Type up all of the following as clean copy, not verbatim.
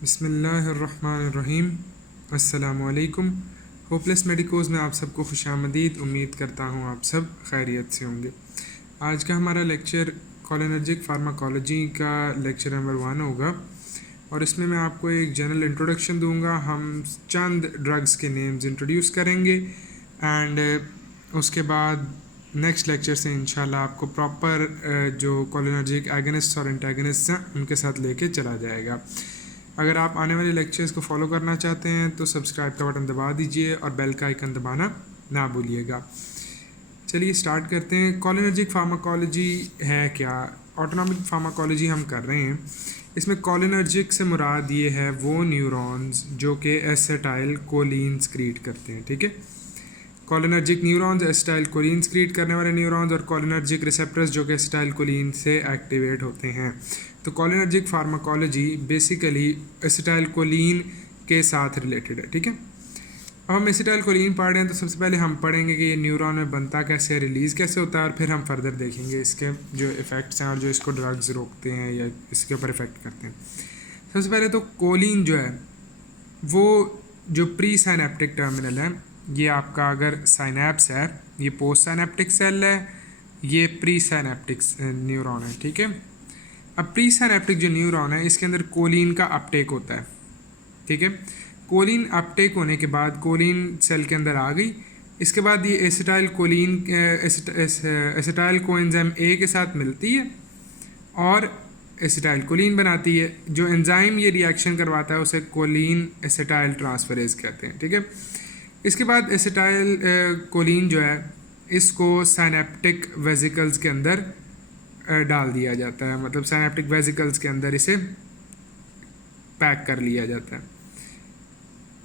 बिस्मिल्लाहिर्रहमानिर्रहीम। अस्सलामुअलैकुम। होपलेस मेडिकोज़ में आप सबको खुशामदीद। उम्मीद करता हूँ आप सब खैरियत से होंगे। आज का हमारा लेक्चर कोलिनर्जिक फार्माकोलॉजी का लेक्चर नंबर 1 होगा और इसमें मैं आपको एक जनरल इंट्रोडक्शन दूंगा। हम चंद ड्रग्स के नेम्स इंट्रोड्यूस करेंगे एंड उसके बाद नेक्स्ट लेक्चर से इंशाल्लाह आपको प्रॉपर जो कोलिनर्जिक एगनिस्ट और एंटागनिस्ट हैं उनके साथ लेके चला जाएगा। अगर आप आने वाले लेक्चर्स को फॉलो करना चाहते हैं तो सब्सक्राइब का बटन दबा दीजिए और बेल का आइकन दबाना ना भूलिएगा। चलिए स्टार्ट करते हैं। कोलिनर्जिक फार्माकोलॉजी है क्या? ऑटोनॉमिक फार्माकोलॉजी हम कर रहे हैं। इसमें कोलिनर्जिक से मुराद ये है वो न्यूरॉन्स जो कि एसिटाइल कोलिन स्क्रीट करते हैं। ठीक है, कोलिनर्जिक न्यूरॉन्स एसिटाइल कोलिन स्क्रीट करने वाले न्यूरॉन्स और कोलिनर्जिक रिसेप्टर्स जो कि एसिटाइल कोलिन से एक्टिवेट होते हैं। तो cholinergic pharmacology basically acetyl choline के साथ रिलेटेड है। ठीक है, अब हम एसिटाइल कोलिन पढ़ रहे हैं तो सबसे पहले हम पढ़ेंगे कि ये न्यूरॉन में बनता कैसे है, रिलीज़ कैसे होता है, और फिर हम फर्दर देखेंगे इसके जो इफ़ेक्ट्स हैं और जो इसको ड्रग्स रोकते हैं या इसके ऊपर इफ़ेक्ट करते हैं। सबसे पहले तो कोलिन जो है वो जो प्री साइनेप्टिक टर्मिनल है, ये आपका अगर साइनेप्स है, ये पोस्ट साइनेप्टिक सेल है, ये प्री साइनेप्टिक न्यूरॉन है। ठीक है, अब प्री साइनेप्टिक जो न्यूरॉन है इसके अंदर कोलिन का अपटेक होता है। ठीक है, कोलिन अपटेक होने के बाद कोलिन सेल के अंदर आ गई। इसके बाद ये acetyl choline acetyl coenzyme A के साथ मिलती है और एसिटाइल कोलिन बनाती है। जो एंजाइम ये रिएक्शन करवाता है उसे कोलिन एसिटाइल ट्रांसफरेज कहते हैं। ठीक है, इसके बाद एसिटाइल कोलिन जो है इसको साइनेप्टिक वेसिकल्स के अंदर डाल दिया जाता है, मतलब साइनेप्टिक वेसिकल्स के अंदर इसे पैक कर लिया जाता है।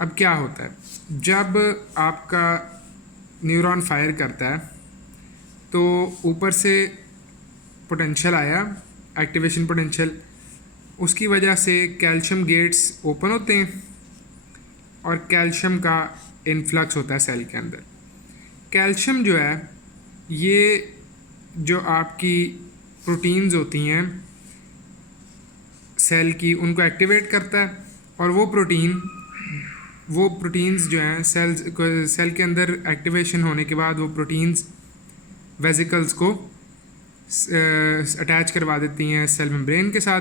अब क्या होता है, जब आपका न्यूरॉन फायर करता है तो ऊपर से पोटेंशियल आया, एक्टिवेशन पोटेंशियल, उसकी वजह से कैल्शियम गेट्स ओपन होते हैं और कैल्शियम का इन्फ्लक्स होता है सेल के अंदर। कैल्शियम जो है ये जो आपकी प्रोटीन्स होती हैं सेल की उनको एक्टिवेट करता है और वो प्रोटीन्स जो हैं सेल के अंदर एक्टिवेशन होने के बाद वो प्रोटीन्स वेसिकल्स को अटैच करवा देती हैं सेल मेम्ब्रेन के साथ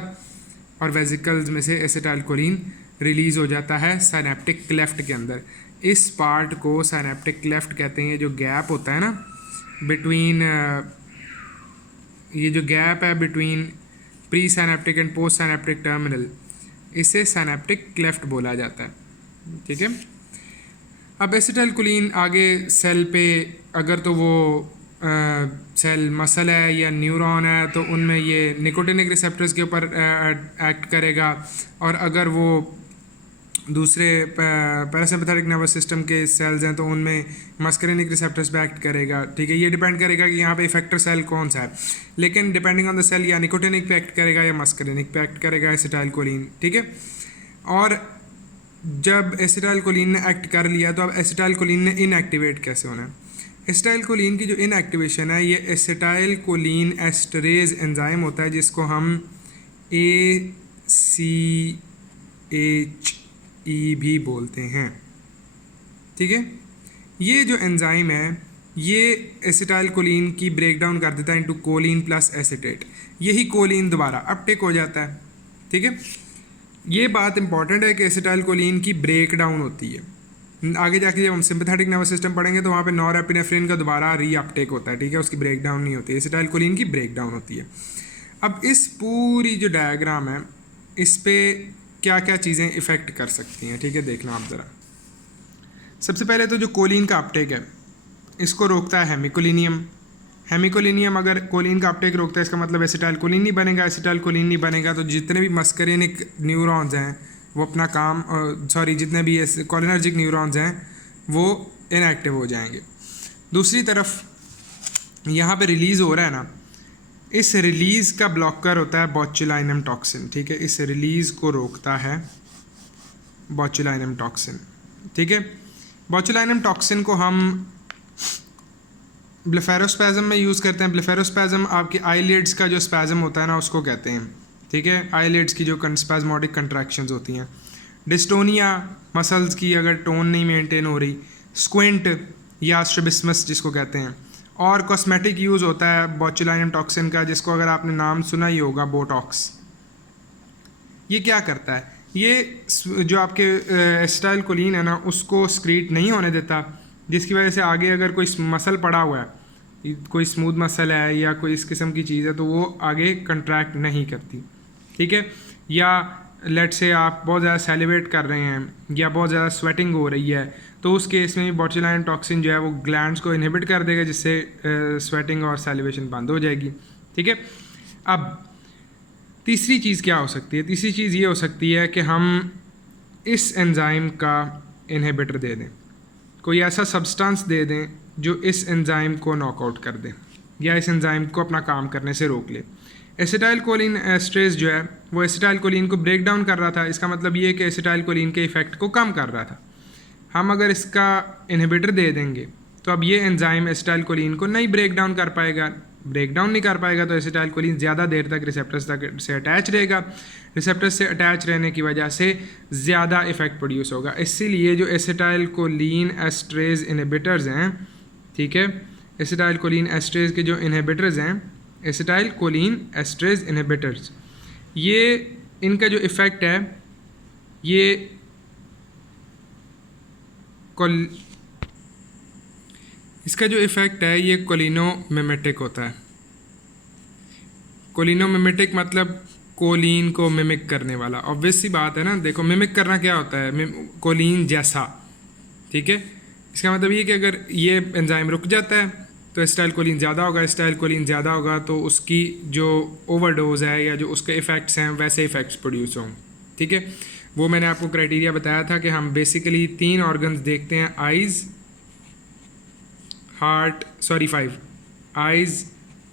और वेसिकल्स में से एसिटाइल कोलिन रिलीज़ हो जाता है साइनेप्टिक क्लेफ्ट के अंदर। इस पार्ट को साइनेप्टिक क्लेफ्ट कहते हैं। जो गैप होता है ना बिटवीन, ये जो गैप है between pre synaptic and post synaptic terminal, इसे साइनेप्टिक क्लेफ्ट बोला जाता है। ठीक है, अब एसिटाइल कोलिन आगे सेल पे, अगर तो वो सेल मसल है या न्यूरॉन है तो उनमें ये निकोटिनिक रिसेप्टर्स के ऊपर एक्ट करेगा, और अगर वो दूसरे पैरासिम्पैथेटिक नर्वस सिस्टम के सेल्स हैं तो उनमें मस्करिनिक रिसेप्टर्स पे एक्ट करेगा। ठीक है, ये डिपेंड करेगा कि यहाँ पे इफेक्टर सेल कौन सा है, लेकिन डिपेंडिंग ऑन द सेल या निकोटिनिक पे एक्ट करेगा या मस्करिनिक पे एक्ट करेगा एसिटाइल कोलिन। ठीक है, और जब एसिटाइल कोलिन ने एक्ट कर लिया तो अब एसिटाइल कोलिन ने इनएक्टिवेट कैसे होना है। एसिटाइल कोलिन की जो इनएक्टिवेशन है ये एसिटाइल कोलिन एस्टरेज एंजाइम होता है जिसको हम ACHE भी बोलते हैं। ठीक है, ये जो एंजाइम है ये एसिटाइल कोलिन की ब्रेक डाउन कर देता है इनटू कोलिन प्लस एसिटेट। यही कोलिन दोबारा अपटेक हो जाता है। ठीक है, ये बात इंपॉर्टेंट है कि एसिटाइल कोलिन की ब्रेक डाउन होती है। आगे जाके जब हम सिंपैथेटिक नर्वस सिस्टम पढ़ेंगे तो वहाँ पे नॉरएपिनेफ्रिन का दोबारा रीअपटेक होता है। ठीक है, उसकी ब्रेक डाउन नहीं होती, एसिटाइल कोलिन की ब्रेक डाउन होती है। अब इस पूरी जो डायग्राम है इस पे क्या क्या चीज़ें इफ़ेक्ट कर सकती हैं। ठीक है, देखना आप ज़रा। सबसे पहले तो जो कोलिन का अपटेक है इसको रोकता है हेमिकोलिनियम। हेमिकोलिनियम अगर कोलिन का अपटेक रोकता है इसका मतलब एसिटाइल कोलिन नहीं बनेगा। एसिटाइल कोलिन नहीं बनेगा तो जितने भी मस्करिनिक न्यूरॉन्स हैं वो अपना काम, जितने भी कोलिनर्जिक न्यूरॉन्स हैं वो इनएक्टिव हो जाएंगे। दूसरी तरफ यहाँ पे रिलीज़ हो रहा है ना, इस रिलीज़ का ब्लॉकर होता है बोचुलिनम टॉक्सिन। ठीक है, इस रिलीज़ को रोकता है बोचुलिनम टॉक्सिन। ठीक है, बोचुलिनम टॉक्सिन को हम ब्लेफेरोस्पैज्म में यूज़ करते हैं। ब्लेफेरोस्पैज्म आपकी आईलिड्स का जो स्पैज्म होता है ना उसको कहते हैं। ठीक है, आईलिड्स की जो स्पैस्मोडिक कंट्रैक्शंस होती हैं, डिस्टोनिया मसल्स की अगर टोन नहीं मेंटेन हो रही, स्क्विंट या स्ट्रैबिस्मस जिसको कहते हैं, और कॉस्मेटिक यूज़ होता है बोtulinum टॉक्सिन का, जिसको अगर आपने नाम सुना ही होगा, बोटॉक्स। ये क्या करता है, ये जो आपके एसिटाइल कोलिन है ना उसको स्क्रीट नहीं होने देता, जिसकी वजह से आगे अगर कोई मसल पड़ा हुआ है, कोई स्मूथ मसल है या कोई इस किस्म की चीज़ है, तो वो आगे कंट्रैक्ट नहीं करती, ठीक है। या लेट से आप बहुत ज़्यादा सेलिब्रेट कर रहे हैं या बहुत ज़्यादा स्वेटिंग हो रही है, तो उस केस में भी बोtulinum टॉक्सिन जो है वो ग्लैंड्स को इनहिबिट कर देगा, जिससे स्वेटिंग और सेलिब्रेशन बंद हो जाएगी, ठीक है। अब तीसरी चीज़ क्या हो सकती है, तीसरी चीज़ ये हो सकती है कि हम इस एंजाइम का इनहिबिटर दे दें, कोई ऐसा सब्सटेंस दे दें जो इस एंजाइम को नॉकआउट कर दे या इस एंजाइम को अपना काम करने से रोक ले। एसिटाइल कोलिन एस्ट्रेज जो है वो एसिटाइल कोलिन को ब्रेक डाउन कर रहा था, इसका मतलब ये कि एसिटाइल कोलिन के इफेक्ट को कम कर रहा था। हम अगर इसका इनहिबिटर दे देंगे तो अब ये एंजाइम एसिटाइल कोलिन को नहीं ब्रेक डाउन कर पाएगा, ब्रेक डाउन नहीं कर पाएगा तो एसिटाइल कोलिन ज़्यादा देर तक रिसेप्टर्स तक से अटैच रहेगा, रिसेप्टर्स से अटैच रहने की वजह से ज़्यादा इफेक्ट प्रोड्यूस होगा। इसीलिए जो एसिटाइल कोलिन एस्ट्रेज इनहिबिटर्स हैं, ठीक है, एसिटाइल कोलिन एस्ट्रेज के जो इनहिबिटर्स हैं, एसिटाइल कोलिन एस्ट्रेज इनहिबिटर्स, ये इनका जो इफ़ेक्ट है ये इसका जो इफ़ेक्ट है ये कोलिनोमिमेटिक होता है। कोलिनोमिमेटिक मतलब कोलिन को मिमिक करने वाला। ऑब्वियस सी बात है ना, देखो मिमिक करना क्या होता है, कोलिन जैसा, ठीक है। इसका मतलब ये कि अगर ये एंजाइम रुक जाता है तो एसिटाइल कोलिन ज़्यादा होगा, एसिटाइल कोलिन ज़्यादा होगा तो उसकी जो ओवरडोज है या जो उसके इफ़ेक्ट्स हैं वैसे इफ़ेक्ट्स प्रोड्यूस होंगे, ठीक है। वो मैंने आपको क्राइटेरिया बताया था कि हम बेसिकली 3 ऑर्गन्स देखते हैं, eyes, heart, sorry 5, eyes,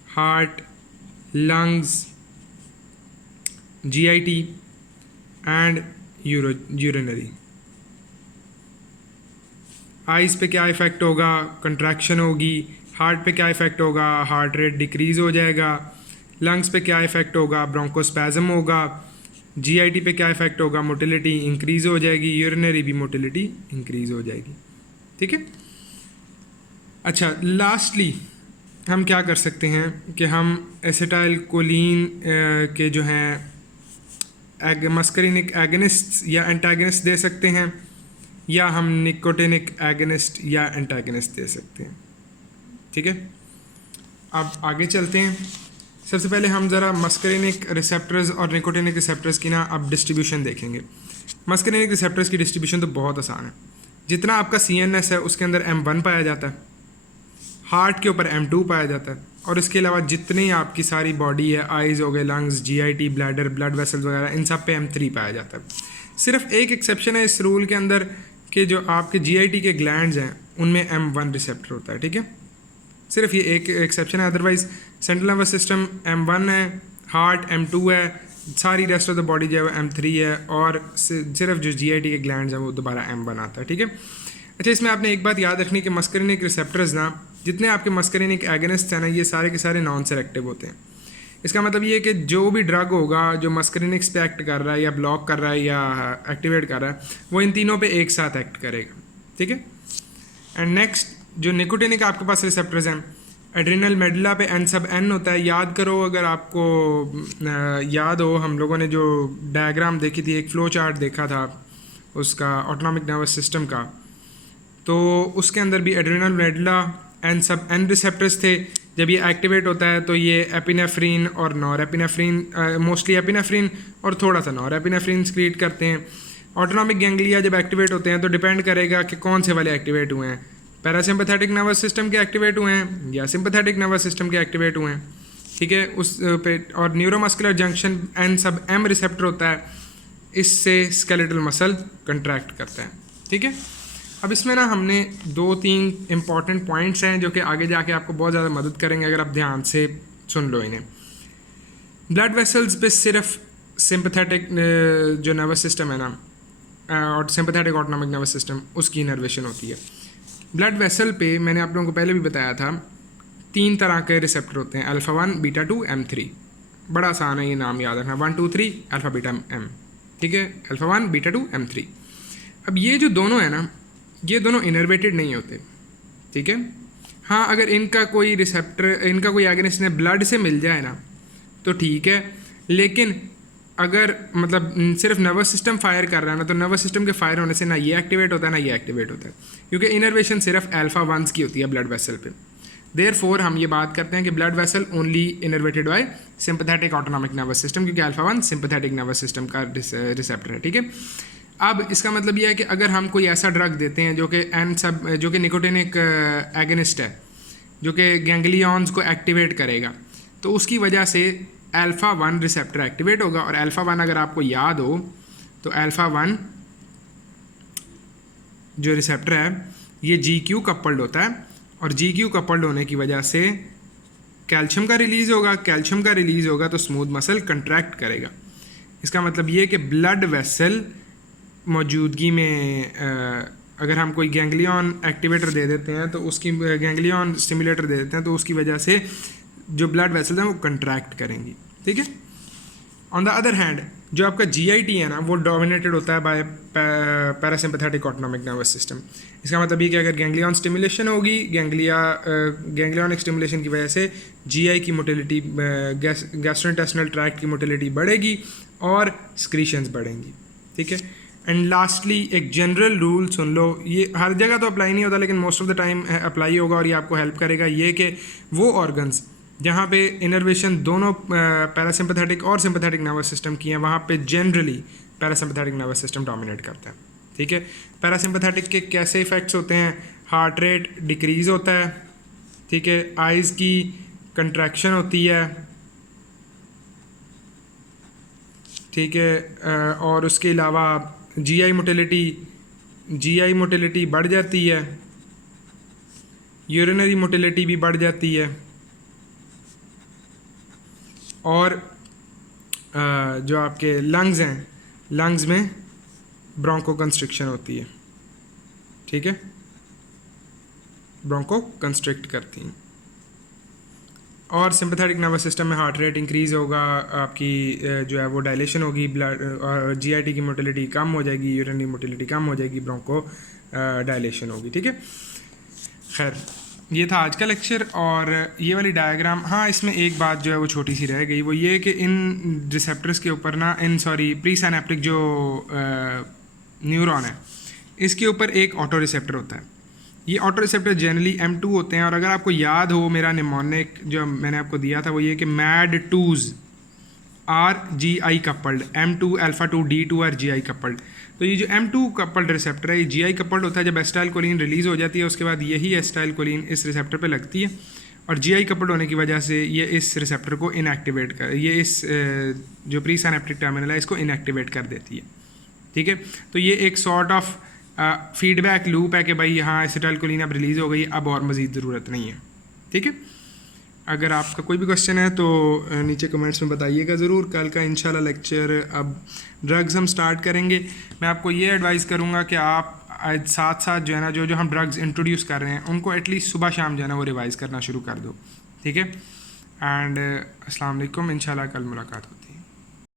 heart, lungs, GIT and urinary. Eyes पे क्या इफ़ेक्ट होगा, कंट्रैक्शन होगी। हार्ट पे क्या इफ़ेक्ट होगा, हार्ट रेट डिक्रीज़ हो जाएगा। लंग्स पे क्या इफ़ेक्ट होगा, ब्रोंकोस्पैज़म होगा। GIT पे क्या इफ़ेक्ट होगा, मोटिलिटी इंक्रीज़ हो जाएगी। यूरिनरी भी मोटिलिटी इंक्रीज़ हो जाएगी, ठीक है। अच्छा, लास्टली हम क्या कर सकते हैं कि हम एसिटाइल कोलिन के जो हैं मस्करिनिक एगनिस्ट या एंटागनिस्ट दे सकते हैं, या हम निकोटिनिक एगनिस्ट या एंटागनिस्ट दे सकते हैं, ठीक है। अब आगे चलते हैं। सबसे पहले हम ज़रा मस्करिनिक रिसेप्टर्स और निकोटिनिक रिसेप्टर्स की ना अब डिस्ट्रीब्यूशन देखेंगे। मस्करिनिक रिसेप्टर्स की डिस्ट्रीब्यूशन तो बहुत आसान है। जितना आपका CNS है उसके अंदर M1 पाया जाता है, हार्ट के ऊपर M2 पाया जाता है, और इसके अलावा जितनी आपकी सारी बॉडी है, आइज़ हो गए, lungs, GIT, bladder, blood vessels वगैरह, इन सब पे M3 पाया जाता है। सिर्फ एक एक्सेप्शन है इस रूल के अंदर कि जो आपके GIT के ग्लैंड्स हैं उनमें M1 रिसेप्टर होता है, ठीक है। सिर्फ ये एक एक्सेप्शन है, otherwise central nervous system M1 है, हार्ट M2 है, सारी रेस्ट ऑफ द बॉडी जो है वो M3 है, और सिर्फ जो GIT के ग्लैंड्स हैं वो दोबारा M1 आता है, ठीक है। अच्छा, इसमें आपने एक बात याद रखनी कि मस्करिनिक रिसेप्टर्स ना, जितने आपके मस्करिनिक एगनिस्ट हैं ना, ये सारे के सारे नॉन सेलेक्टिव होते हैं। इसका मतलब ये है कि जो भी ड्रग होगा जो मस्करिनिक्स पे एक्ट कर रहा है या ब्लॉक कर रहा है या एक्टिवेट कर रहा है, वो इन तीनों पे एक साथ एक्ट करेगा, ठीक है। एंड नेक्स्ट, जो निकोटिनिक आपके पास रिसेप्टर्स हैं, एड्रिनल मेडुला पे N सब N होता है। याद करो, अगर आपको याद हो, हम लोगों ने जो डायग्राम देखी थी, एक फ्लो चार्ट देखा था उसका ऑटोनॉमिक नर्वस सिस्टम का, तो उसके अंदर भी एड्रिनल मेडुला N सब N रिसेप्टर्स थे। जब ये एक्टिवेट होता है तो ये एपिनेफ्रीन और नॉरएपिनेफ्रीन, मोस्टली एपिनेफ्रीन और थोड़ा सा नॉरएपिनेफ्रीन स्क्रीट करते हैं। ऑटोनॉमिक गैंग्लिया जब एक्टिवेट होते हैं तो डिपेंड करेगा कि कौन से वाले एक्टिवेट हुए हैं, पैरासिम्पैथेटिक नर्वस सिस्टम के एक्टिवेट हुए हैं या सिंपैथेटिक नर्वस सिस्टम के एक्टिवेट हुए हैं, ठीक है। उस पे और न्यूरोमस्कुलर जंक्शन N सब M रिसेप्टर होता है, इससे स्केलेटल मसल कंट्रैक्ट करता है, ठीक है। अब इसमें ना हमने 2-3 इंपॉर्टेंट पॉइंट्स हैं जो कि आगे जाके आपको बहुत ज़्यादा मदद करेंगे अगर आप ध्यान से सुन लो इन्हें। ब्लड वेसल्स पे सिर्फ सिंपैथेटिक जो नर्वस सिस्टम है ना, और सिंपैथेटिक ऑटोनॉमिक नर्वस सिस्टम, उसकी इनर्वेशन होती है। ब्लड वेसल पे मैंने आप लोगों को पहले भी बताया था 3 तरह के रिसेप्टर होते हैं, अल्फा 1, बीटा 2, M3, बड़ा आसान है ये नाम याद रखना, 1 2 3 अल्फ़ा बीटा एम, ठीक है, अल्फ़ा 1 बीटा 2 M3। अब ये जो दोनों है ना, ये दोनों इनर्वेटेड नहीं होते, ठीक है। हाँ, अगर इनका कोई रिसेप्टर, इनका कोई एगनिस्ट ने ब्लड से मिल जाए ना तो ठीक है, लेकिन अगर मतलब सिर्फ नर्वस सिस्टम फायर कर रहा है ना, तो नर्वस सिस्टम के फायर होने से ना ये एक्टिवेट होता है ना ये एक्टिवेट होता है, क्योंकि इनर्वेशन सिर्फ अल्फ़ा 1 की होती है ब्लड वेसल पे। देयरफॉर हम ये बात करते हैं कि blood vessel only innervated bye sympathetic autonomic nervous system, क्योंकि अल्फ़ा 1 सिंपैथेटिक नर्वस सिस्टम का रिसेप्टर है, ठीक है। अब इसका मतलब ये है कि अगर हम कोई ऐसा ड्रग देते हैं जो कि निकोटिनिक एगनिस्ट है, जो कि गैंग्लियॉन्स को एक्टिवेट करेगा, तो उसकी वजह से अल्फ़ा 1 रिसेप्टर एक्टिवेट होगा। और अल्फ़ा 1 अगर आपको याद हो तो अल्फ़ा 1 जो रिसेप्टर है ये GQ कपल्ड होता है, और GQ कपल्ड होने की वजह से कैल्शियम का रिलीज़ होगा, कैल्शियम का रिलीज़ होगा तो स्मूथ मसल कंट्रैक्ट करेगा। इसका मतलब ये कि ब्लड वेसल मौजूदगी में अगर हम कोई गैंग्लियन एक्टिवेटर दे देते हैं तो उसकी गैंग्लियन स्टिमुलेटर दे देते हैं तो उसकी वजह से जो ब्लड वेसल्स हैं वो कंट्रैक्ट करेंगी, ठीक है। ऑन द अदर हैंड जो आपका GIT है ना, वो डोमिनेटेड होता है by parasympathetic autonomic nervous system. इसका मतलब ये कि अगर गैंग्लियन स्टिमुलेशन होगी, गैंग्लियनिक स्टिमुलेशन की वजह से GI की मोटिलिटी, गैस्ट्रोइंटेस्टिनल ट्रैक्ट की मोटिलिटी बढ़ेगी और स्क्रीशंस बढ़ेंगी, ठीक है। एंड लास्टली एक जनरल रूल सुन लो, ये हर जगह तो अप्लाई नहीं होता लेकिन most of the time apply होगा और ये आपको हेल्प करेगा, ये कि वो ऑर्गन्स जहाँ पे इनर्वेशन दोनों पैरासिम्पैथेटिक और सिंपैथेटिक नर्वस सिस्टम की हैं, वहाँ पे generally parasympathetic nervous system dominate करता है, ठीक है। पैरासिम्पैथेटिक के कैसे इफ़ेक्ट्स होते हैं? हार्ट रेट डिक्रीज़ होता है, ठीक है, आइज़ की कंट्रैक्शन होती है, ठीक है, और उसके अलावा GI मोटिलिटी बढ़ जाती है, यूरिनरी मोटिलिटी भी बढ़ जाती है, और जो आपके लंग्स हैं, लंग्स में ब्रोंको कंस्ट्रिक्शन होती है, ठीक है, ब्रोंको कंस्ट्रिक्ट करती हैं। और सिंपैथेटिक नर्वस सिस्टम में हार्ट रेट इंक्रीज़ होगा, आपकी जो है वो डायलेशन होगी, ब्लड और GIT की मोटिलिटी कम हो जाएगी, यूरिनरी मोटिलिटी कम हो जाएगी, ब्रोंको डायलेशन होगी, ठीक है। खैर, ये था आज का लेक्चर। और ये वाली डायग्राम, हाँ, इसमें एक बात जो है वो छोटी सी रह गई, वो ये कि इन रिसेप्टर्स के ऊपर ना, प्री सिनेप्टिक जो न्यूरॉन है इसके ऊपर एक ऑटो रिसेप्टर होता है। ये ऑटो रिसेप्टर जनरली M2 होते हैं। और अगर आपको याद हो मेरा निमोनिक जो मैंने आपको दिया था वो ये कि MAD2s are GI coupled, M2 alpha 2 D2 और GI कपल्ड। तो ये जो M2 कपल्ड रिसेप्टर है ये GI कपल्ड होता है। जब एसिटाइल कोलिन रिलीज़ हो जाती है उसके बाद यही एसिटाइल कोलिन इस रिसेप्टर पे लगती है और GI कपल्ड होने की वजह से ये इस रिसेप्टर को इनएक्टिवेट कर, ये इस जो प्री सिनेप्टिक टर्मिनल है इसको इनएक्टिवेट कर देती है, ठीक है। तो ये एक सॉर्ट ऑफ फीडबैक लूप है कि भाई हाँ एसिटाइल कोलिन अब रिलीज़ हो गई, अब और मज़ीद ज़रूरत नहीं है, ठीक है। अगर आपका कोई भी क्वेश्चन है तो नीचे कमेंट्स में बताइएगा ज़रूर। कल का इंशाल्लाह लेक्चर, अब ड्रग्स हम स्टार्ट करेंगे। मैं आपको ये एडवाइस करूँगा कि आप साथ साथ जो है ना जो हम ड्रग्स इंट्रोड्यूस कर रहे हैं उनको एटलीस्ट सुबह शाम जो है ना वो रिवाइज़ करना शुरू कर दो, ठीक है। एंड अस्सलाम वालेकुम, इंशाल्लाह कल मुलाकात होती है।